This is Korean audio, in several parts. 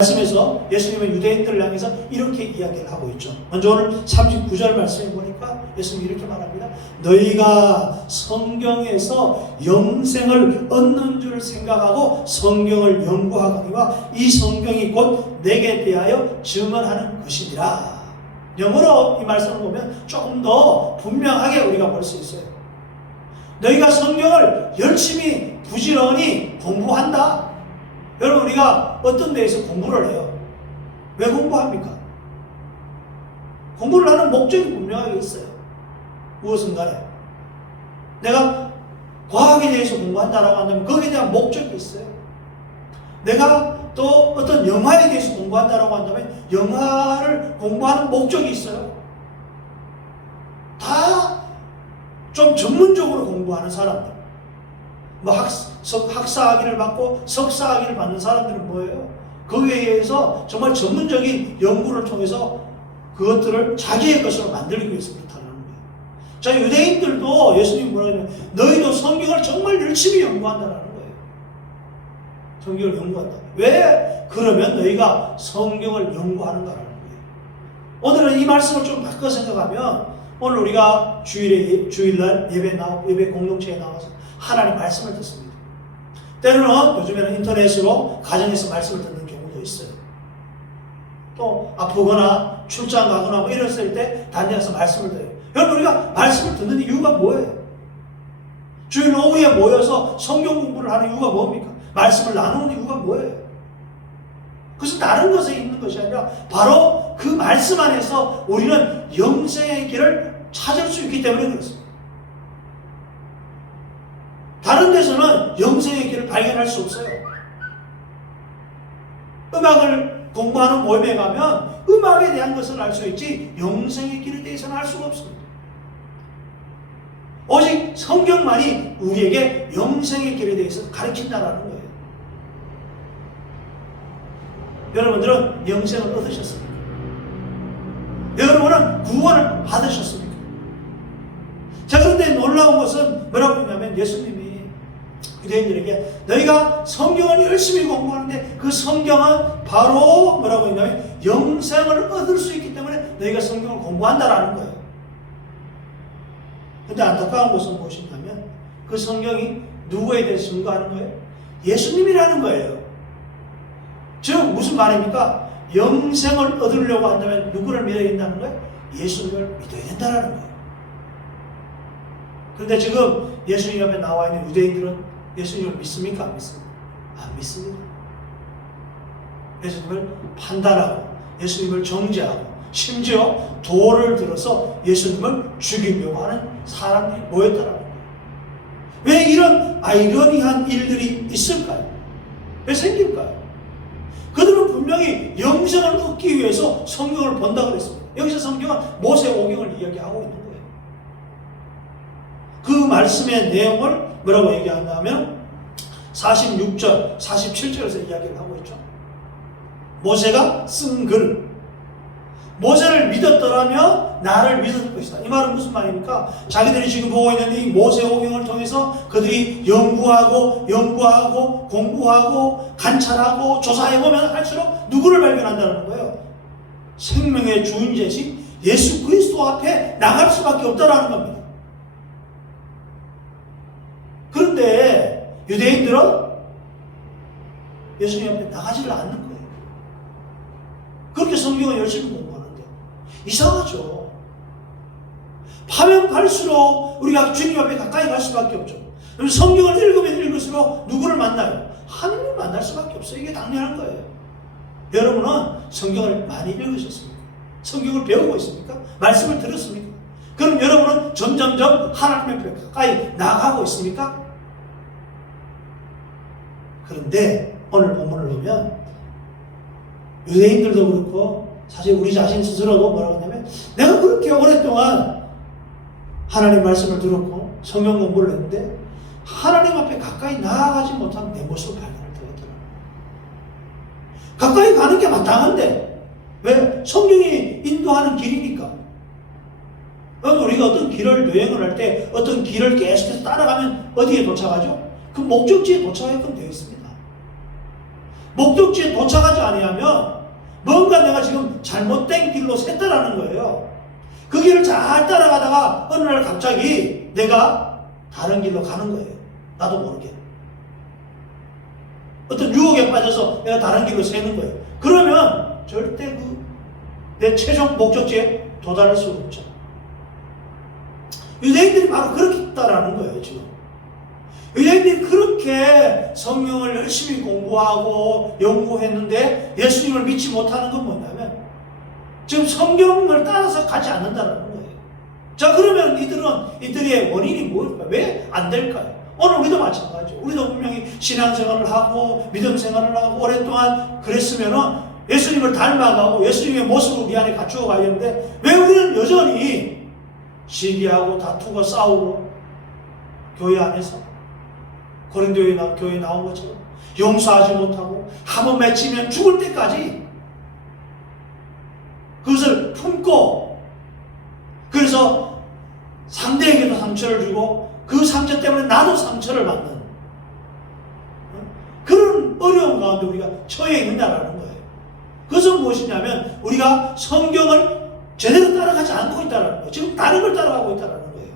말씀에서 예수님은 유대인들을 향해서 이렇게 이야기를 하고 있죠. 먼저 오늘 39절 말씀에 보니까 예수님이 이렇게 말합니다. 너희가 성경에서 영생을 얻는 줄 생각하고 성경을 연구하거니와 이 성경이 곧 내게 대하여 증언하는 것이니라. 영어로 이 말씀을 보면 조금 더 분명하게 우리가 볼 수 있어요. 너희가 성경을 열심히 부지런히 공부한다. 여러분, 우리가 어떤 데에서 공부를 해요? 왜 공부합니까? 공부를 하는 목적이 분명하게 있어요. 무엇은 간에 내가 과학에 대해서 공부한다라고 한다면 거기에 대한 목적이 있어요. 내가 또 어떤 영화에 대해서 공부한다라고 한다면 영화를 공부하는 목적이 있어요. 다 좀 전문적으로 공부하는 사람들, 뭐 학사학위를 받고 석사학위를 받는 사람들은 뭐예요? 거기에 의해서 정말 전문적인 연구를 통해서 그것들을 자기의 것으로 만들기 위해서 그렇다는 거예요. 자, 유대인들도 예수님이 뭐라고 하냐면 너희도 성경을 정말 열심히 연구한다는 거예요. 성경을 연구한다. 왜? 그러면 너희가 성경을 연구하는가라는 거예요. 오늘은 이 말씀을 좀 바꿔 생각하면 오늘 우리가 주일날 예배 공동체에 나와서 하나님 말씀을 듣습니다. 때로는 요즘에는 인터넷으로 가정에서 말씀을 듣는 경우도 있어요. 또 아프거나 출장 가거나 뭐 이랬을 때 다른 데 가서 말씀을 들어요. 여러분, 우리가 말씀을 듣는 이유가 뭐예요? 주일 오후에 모여서 성경 공부를 하는 이유가 뭡니까? 말씀을 나누는 이유가 뭐예요? 그것은 다른 것에 있는 것이 아니라 바로 그 말씀 안에서 우리는 영생의 길을 찾을 수 있기 때문에 그렇습니다. 다른 데서는 영생의 길을 발견할 수 없어요. 음악을 공부하는 모임에 가면 음악에 대한 것을 알 수 있지 영생의 길에 대해서는 알 수가 없습니다. 오직 성경만이 우리에게 영생의 길에 대해서 가르친다라는 거예요. 여러분들은 영생을 얻으셨습니까? 여러분은 구원을 받으셨습니까? 자, 그런데 놀라운 것은 뭐라고 했냐면 예수님이 유대인들에게 너희가 성경을 열심히 공부하는데 그 성경은 바로 뭐라고 했냐면 영생을 얻을 수 있기 때문에 너희가 성경을 공부한다라는 거예요. 근데 안타까운 것은 무엇이냐면 그 성경이 누구에 대해서 증거하는 거예요? 예수님이라는 거예요. 즉 무슨 말입니까? 영생을 얻으려고 한다면 누구를 믿어야 된다는 거예요? 예수님을 믿어야 된다는 거예요. 그런데 지금 예수님 앞에 나와 있는 유대인들은 예수님을 믿습니까? 안 믿습니까? 안 믿습니다. 예수님을 판단하고 예수님을 정죄하고 심지어 돌을 들어서 예수님을 죽이려고 하는 사람들이 모였다는 거예요. 왜 이런 아이러니한 일들이 있을까요? 왜 생길까요? 그들은 분명히 영생을 얻기 위해서 성경을 본다고 그랬습니다. 여기서 성경은 모세오경을 이야기하고 있는 거예요. 그 말씀의 내용을 뭐라고 얘기한다면 46절, 47절에서 이야기를 하고 있죠. 모세가 쓴 글, 모세를 믿었더라면 나를 믿을 것이다. 이 말은 무슨 말입니까? 자기들이 지금 보고 있는 이 모세오경을 통해서 그들이 연구하고 공부하고 관찰하고 조사해보면 할수록 누구를 발견한다는 거예요? 생명의 주인제신 예수 그리스도 앞에 나갈 수밖에 없다라는 겁니다. 그런데 유대인들은 예수님 앞에 나가지를 않는 거예요. 그렇게 성경을 열심히 공부하는데 이상하죠. 파면 팔수록 우리가 주님 앞에 가까이 갈 수밖에 없죠. 성경을 읽으면 읽을수록 누구를 만나요? 하나님을 만날 수밖에 없어요. 이게 당연한 거예요. 여러분은 성경을 많이 읽으셨습니까? 성경을 배우고 있습니까? 말씀을 들었습니까? 그럼 여러분은 점점점 하나님 앞에 가까이 나가고 있습니까? 그런데 오늘 본문을 보면 유대인들도 그렇고 사실 우리 자신 스스로도 뭐라고 하냐면 내가 그렇게 오랫동안 하나님 말씀을 들었고 성경 공부를 했는데 하나님 앞에 가까이 나아가지 못한 내 모습을 발견할 때가 있더라고요. 가까이 가는 게 마땅한데 왜? 성경이 인도하는 길이니까. 우리가 어떤 길을 여행을 할 때 어떤 길을 계속해서 따라가면 어디에 도착하죠? 그 목적지에 도착하게끔 되어 있습니다. 목적지에 도착하지 아니하면 뭔가 내가 지금 잘못된 길로 샜다라는 거예요. 그 길을 잘 따라가다가 어느 날 갑자기 내가 다른 길로 가는 거예요. 나도 모르게. 어떤 유혹에 빠져서 내가 다른 길로 새는 거예요. 그러면 절대 내 최종 목적지에 도달할 수 없죠. 유대인들이 바로 그렇게 했다라는 거예요, 지금. 유대인들이 그렇게 성경을 열심히 공부하고 연구했는데 예수님을 믿지 못하는 건 뭐냐면 지금 성경을 따라서 가지 않는다는 거예요. 자, 그러면 이들의 원인이 뭘까? 왜 안 될까요? 오늘 우리도 마찬가지예요. 우리도 분명히 신앙생활을 하고 믿음 생활을 하고 오랫동안 그랬으면은 예수님을 닮아가고 예수님의 모습을 우리 안에 갖추어 가야 되는데 왜 우리는 여전히 시기하고 다투고 싸우고 교회 안에서 고린도에 교회 나온 것처럼 용서하지 못하고 한번 맺히면 죽을 때까지 그것을 품고 그래서 상대에게도 상처를 주고 그 상처 때문에 나도 상처를 받는 그런 어려운 가운데 우리가 처해 있느냐라는 거예요. 그것은 무엇이냐면 우리가 성경을 제대로 따라가지 않고 있다는 거예요. 지금 다른 걸 따라가고 있다는 거예요.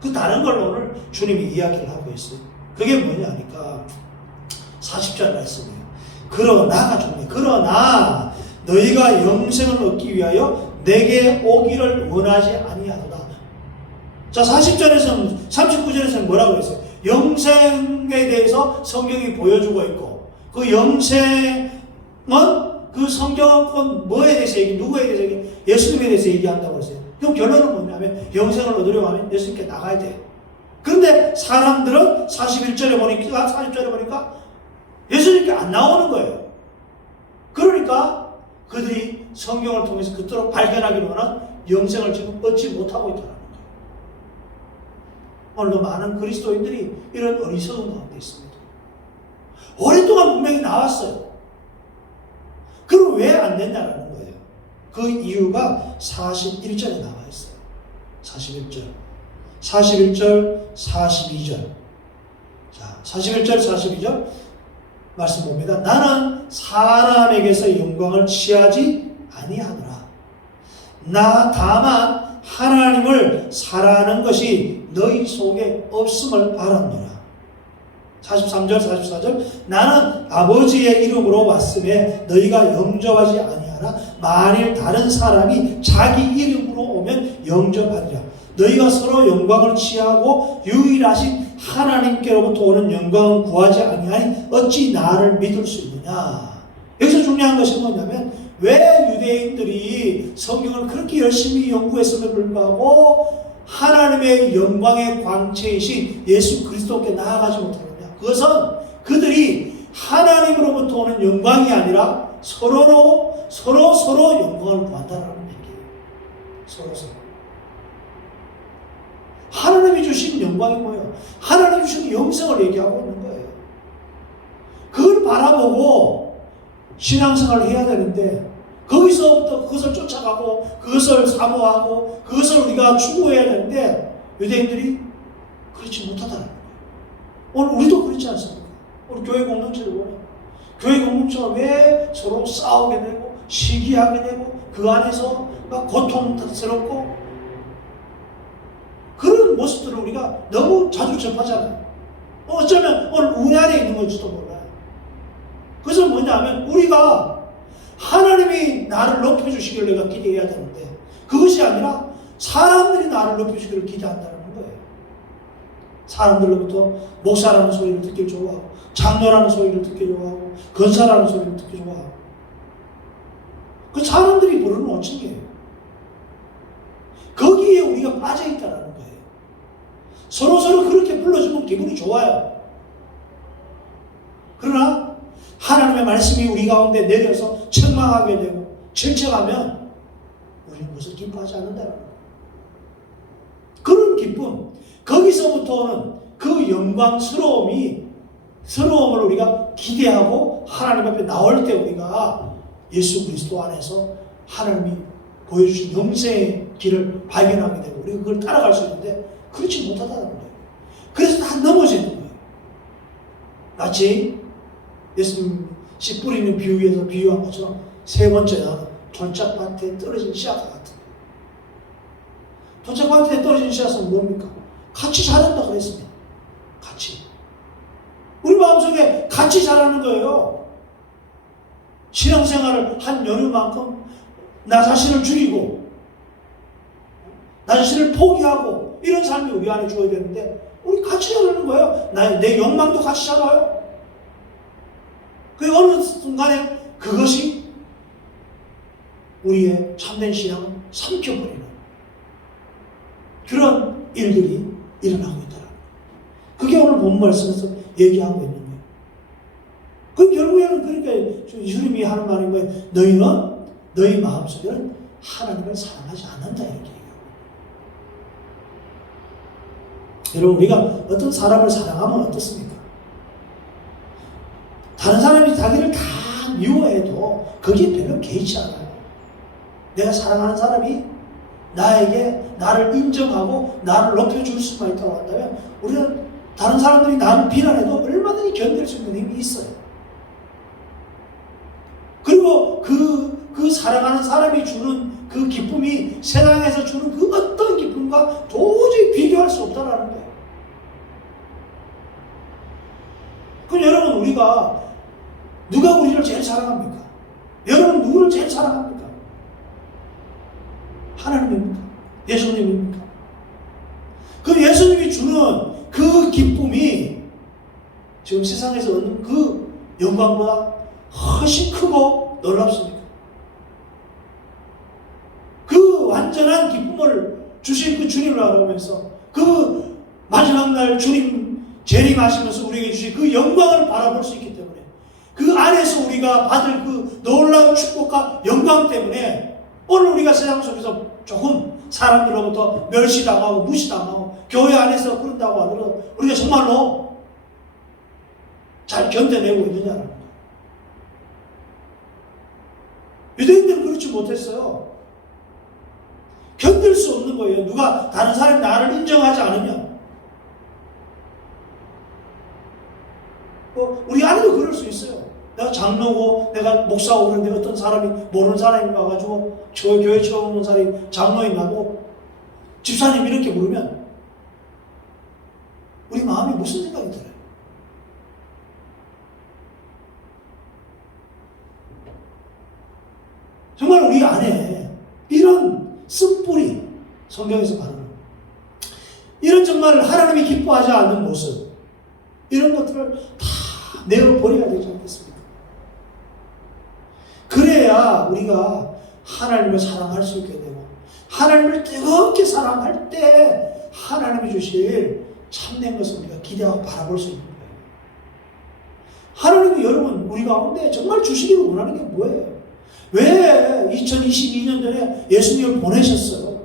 그 다른 걸 오늘 주님이 이야기를 하고 있어요. 그게 뭐냐 하니까 40절 말씀이에요. 그러나가 좋네. 그러나 너희가 영생을 얻기 위하여 내게 오기를 원하지 아니하도다. 자, 40절에서는 39절에서는 뭐라고 했어요? 영생에 대해서 성경이 보여주고 있고 그 영생은 그 성경은 뭐에 대해서 누구에 대해서 예수님에 대해서 얘기한다고 했어요. 그럼 결론은 뭐냐면 영생을 얻으려고 하면 예수님께 나가야 돼요. 그런데 사람들은 41절에 보니까 40절에 보니까 예수님께 안 나오는 거예요. 그러니까 그들이 성경을 통해서 그토록 발견하기로는 영생을 지금 얻지 못하고 있다는 거예요. 오늘도 많은 그리스도인들이 이런 어리석은 가운데 있습니다. 오랫동안 분명히 나왔어요. 그럼 왜 안 됐냐라는 거예요. 그 이유가 41절에 나와 있어요. 41절, 42절. 자, 41절, 42절 말씀 봅니다. 나는 사람에게서 영광을 취하지 아니하노라. 나 다만 하나님을 사랑하는 것이 너희 속에 없음을 알았노라. 43절, 44절 나는 아버지의 이름으로 왔음에 너희가 영접하지 아니하라. 만일 다른 사람이 자기 이름으로 오면 영접하리라. 너희가 서로 영광을 취하고 유일하신 하나님께로부터 오는 영광은 구하지 아니하니 어찌 나를 믿을 수 있느냐. 여기서 중요한 것이 뭐냐면 왜 유대인들이 성경을 그렇게 열심히 연구했음에도 불구하고 하나님의 영광의 광채이신 예수 그리스도께 나아가지 못하느냐. 그것은 그들이 하나님으로부터 오는 영광이 아니라 서로 영광을 구한다는 얘기예요. 서로. 하나님이 주신 영광이 뭐예요? 하나님이 주신 영생을 얘기하고 있는 거예요. 그걸 바라보고 신앙생활을 해야 되는데 거기서부터 그것을 쫓아가고 그것을 사모하고 그것을 우리가 추구해야 되는데 유대인들이 그렇지 못하다는 거예요. 오늘 우리도 그렇지 않습니까? 우리 교회 공동체를 보면 교회 공동체가 왜 서로 싸우게 되고 시기하게 되고 그 안에서 막 고통스럽고 그런 모습들을 우리가 너무 자주 접하잖아요. 어쩌면 오늘 우리 안에 있는 건지도 몰라요. 그것은 뭐냐면 우리가 하나님이 나를 높여주시길 내가 기대해야 되는데 그것이 아니라 사람들이 나를 높여주기를 기대한다는 거예요. 사람들로부터 목사라는 소리를 듣기 좋아하고 장로라는 소리를 듣기 좋아하고 권사라는 소리를 듣기 좋아하고 그 사람들이 부르는 호칭이에요. 거기에 우리가 빠져있다는 거예요. 서로 그렇게 불러주면 기분이 좋아요. 그러나 하나님의 말씀이 우리 가운데 내려서 책망하게 되고 질책하면 우리는 그것을 기뻐하지 않는다는 거예요. 그런 기쁨, 거기서부터 오는 그 영광스러움을 우리가 기대하고 하나님 앞에 나올 때 우리가 예수 그리스도 안에서 하나님이 보여주신 영생의 길을 발견하게 되고 우리가 그걸 따라갈 수 있는데 그렇지 못하다는 거예요. 그래서 다 넘어지는 거예요. 마치 예수님 씨 뿌리는 비유에서 비유한 것처럼 세 번째 나는 돌짝밭에 떨어진 씨앗과 같은 거예요. 돌짝밭에 떨어진 씨앗은 뭡니까? 같이 자란다 그랬습니다. 같이. 우리 마음속에 같이 자라는 거예요. 신앙생활을 한 연휴만큼 나 자신을 죽이고 나 자신을 포기하고 이런 삶이 우리 안에 주어야 되는데 우리 같이 자라는 거예요. 내 욕망도 같이 자라요. 그 어느 순간에 그것이 우리의 참된 신앙을 삼켜버리는 그런 일들이 일어나고 있더라. 그게 오늘 본 말씀에서 얘기하고 있는 거예요. 그 결국에는 그러니까 주님이 하는 말이 뭐예요? 너희는 너희 마음속에는 하나님을 사랑하지 않는다 이렇게 얘기하고. 여러분 우리가 어떤 사람을 사랑하면 어떻습니까? 다른 사람이 자기를 다 미워해도 거기에 별로 개의치 않아요. 내가 사랑하는 사람이 나에게 나를 인정하고 나를 높여줄 수만 있다고 한다면 우리는 다른 사람들이 나를 비난해도 얼마든지 견딜 수 있는 힘이 있어요. 그리고 그 사랑하는 사람이 주는 그 기쁨이 세상에서 주는 그 어떤 기쁨과 도저히 비교할 수 없다는 거예요. 그럼 여러분 우리가 누가 우리를 제일 사랑합니까? 여러분 누구를 제일 사랑합니까? 하나님입니까? 예수님입니까? 그 예수님이 주는 그 기쁨이 지금 세상에서 얻는 그 영광보다 훨씬 크고 놀랍습니다. 그 완전한 기쁨을 주신 그 주님을 알아보면서 그 마지막 날 주님 재림하시면서 우리에게 주신 그 영광을 바라볼 수 있기 때문에 그 안에서 우리가 받을 그 놀라운 축복과 영광 때문에 오늘 우리가 세상 속에서 조금 사람들로부터 멸시당하고 무시당하고 교회 안에서 그런다고 하더라도 우리가 정말로 잘 견뎌내고 있느냐라는 거예요. 유대인들은 그렇지 못했어요. 견딜 수 없는 거예요. 누가 다른 사람이 나를 인정하지 않으면. 우리 안에도 그럴 수 있어요. 내가 장로고 내가 목사고 그런데 어떤 사람이 모르는 사람이 와가지고 교회 처음 오는 사람이 장로인 나고 집사님 이렇게 부르면 우리 마음이 무슨 생각이 들어요? 정말 우리 안에 이런 쓴뿌리 성경에서 말하는 이런 정말 하나님이 기뻐하지 않는 모습 이런 것들을 다 내어버려야 되지 않겠습니까? 그래야 우리가 하나님을 사랑할 수 있게 되고 하나님을 뜨겁게 사랑할 때 하나님이 주실 참된 것을 우리가 기대하고 바라볼 수 있는 거예요. 하나님이 여러분 우리 가운데 정말 주시기를 원하는 게 뭐예요? 왜 2022년 전에 예수님을 보내셨어요?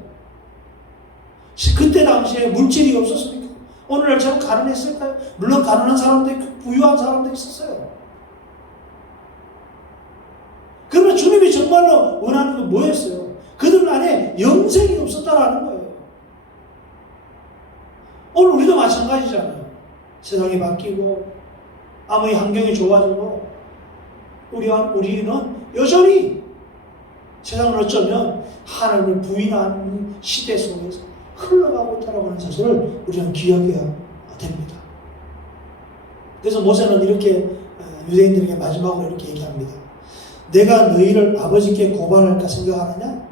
그때 당시에 물질이 없었습니까? 오늘날처럼 가난했을까요? 물론 가난한 사람도 있고 부유한 사람도 있었어요. 그러면 주님이 정말로 원하는 건 뭐였어요? 그들 안에 영생이 없었다라는 거예요. 오늘 우리도 마찬가지잖아요. 세상이 바뀌고 아무리 환경이 좋아지고 우리는 여전히 세상을 어쩌면 하나님을 부인하는 시대 속에서 흘러가고 있다고 하는 사실을 우리는 기억해야 됩니다. 그래서 모세는 이렇게 유대인들에게 마지막으로 이렇게 얘기합니다. 내가 너희를 아버지께 고발할까 생각하느냐?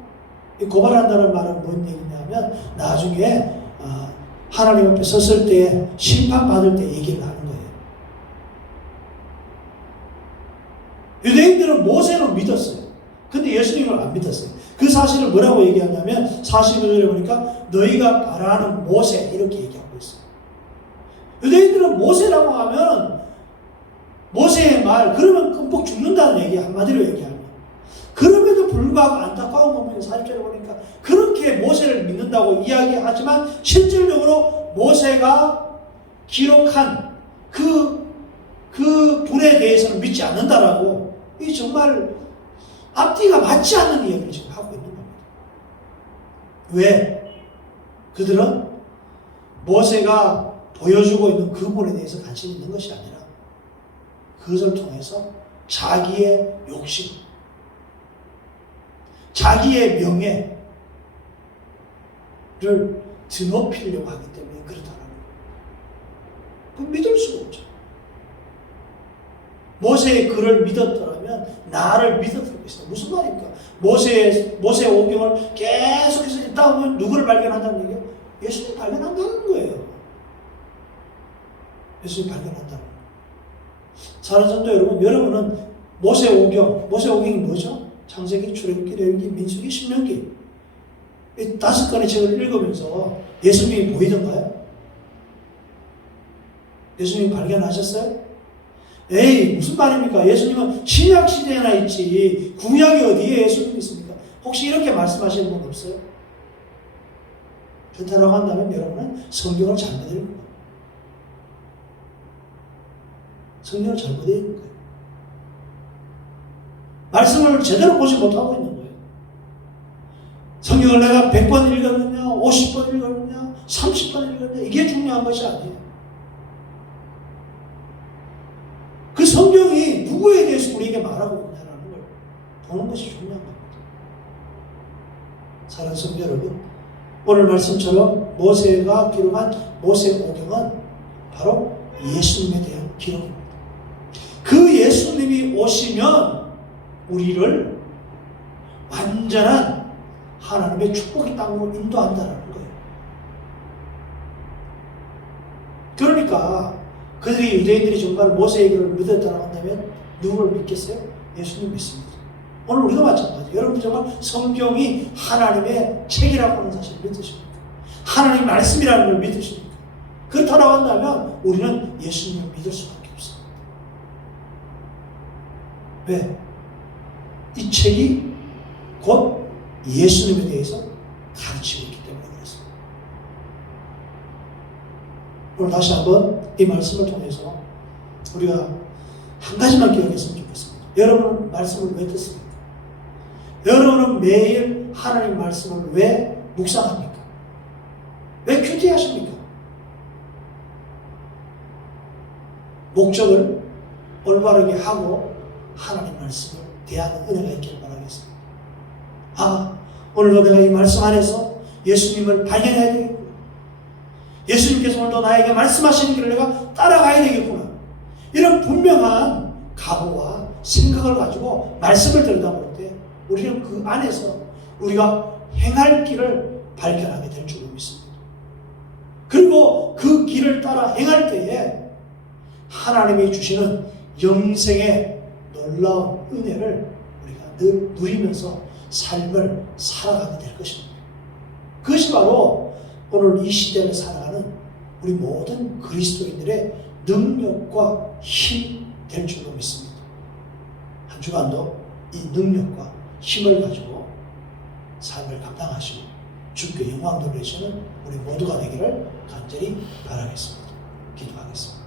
이 고발한다는 말은 뭔 얘기냐면 나중에 하나님 앞에 섰을 때 심판받을 때 얘기를 하는 거예요. 유대인들은 모세를 믿었어요. 근데 예수님을 안 믿었어요. 그 사실을 뭐라고 얘기하냐면 45절에 보니까 너희가 바라는 모세 이렇게 얘기하고 있어요. 유대인들은 모세라고 하면 모세의 말 그러면 끔뻑 죽는다는 얘기 한마디로 얘기하면 그럼에도 불구하고 안타까운 부분이 40절에 보니까 그렇게 모세를 믿는다고 이야기하지만 실질적으로 모세가 기록한 그 분에 대해서는 믿지 않는다라고 이 정말 앞뒤가 맞지 않는 이야기를 지금 하고 있는 겁니다. 왜? 그들은 모세가 보여주고 있는 그 분에 대해서 관심이 있는 것이 아니라 그것을 통해서 자기의 욕심, 자기의 명예를 드높이려고 하기 때문에 그렇다는 거예요. 그럼 믿을 수가 없죠. 모세의 글을 믿었더라면 나를 믿었을 것이다. 무슨 말입니까? 모세의 오경을 계속해서 읽다 보면 누구를 발견한다는 얘기예요? 예수님 발견한다는 거예요. 예수님 발견한다는 거예요. 사랑하는 성도 여러분, 여러분은 모세오경이 뭐죠? 창세기, 출애굽기, 레위기, 민수기, 신명기 이 5권의 책을 읽으면서 예수님이 보이던가요? 예수님 발견하셨어요? 에이, 무슨 말입니까? 예수님은 신약 시대에나 있지 구약이 어디에 예수님이 있습니까? 혹시 이렇게 말씀하시는 분 없어요? 그렇다고 한다면 여러분은 성경을 잘못 읽은 거예요. 성경을 잘못 읽은 거예요. 말씀을 제대로 보지 못하고 있는 거예요. 성경을 내가 100번 읽었느냐, 50번 읽었느냐, 30번 읽었느냐, 이게 중요한 것이 아니에요. 그 성경이 누구에 대해서 우리에게 말하고 있냐라는 걸 보는 것이 중요한 겁니다. 사랑하는 성도 여러분, 오늘 말씀처럼 모세가 기록한 모세오경은 바로 예수님에 대한 기록입니다. 그 예수님이 오시면 우리를 완전한 하나님의 축복의 땅으로 인도한다는 거예요. 그러니까 그들이 유대인들이 정말 모세의 길을 믿었다고 한다면 누구를 믿겠어요? 예수님 믿습니다. 오늘 우리가 마찬가지. 여러분 정말 성경이 하나님의 책이라고 하는 사실을 믿으십니까? 하나님 말씀이라는 걸 믿으십니까? 그렇다고 한다면 우리는 예수님을 믿을 수밖에 없습니다. 왜? 이 책이 곧 예수님에 대해서 가르치고 있기 때문에 그렇습니다. 오늘 다시 한번 이 말씀을 통해서 우리가 한 가지만 기억했으면 좋겠습니다. 여러분은 말씀을 왜 듣습니까? 여러분은 매일 하나님 말씀을 왜 묵상합니까? 왜 큐티하십니까? 목적을 올바르게 하고 하나님 말씀을 대하는 은혜가 있기를 바라겠습니다. 오늘도 내가 이 말씀 안에서 예수님을 발견해야 되겠구나. 예수님께서 오늘도 나에게 말씀하시는 길을 내가 따라가야 되겠구나. 이런 분명한 각오와 생각을 가지고 말씀을 들여다볼 때 우리는 그 안에서 우리가 행할 길을 발견하게 될 줄로 믿습니다. 그리고 그 길을 따라 행할 때에 하나님이 주시는 영생의 놀라운 은혜를 우리가 늘 누리면서 삶을 살아가게 될 것입니다. 그것이 바로 오늘 이 시대를 살아가는 우리 모든 그리스도인들의 능력과 힘 될 줄로 믿습니다. 한 주간도 이 능력과 힘을 가지고 삶을 감당하시고 주께 영광 돌리시는 우리 모두가 되기를 간절히 바라겠습니다. 기도하겠습니다.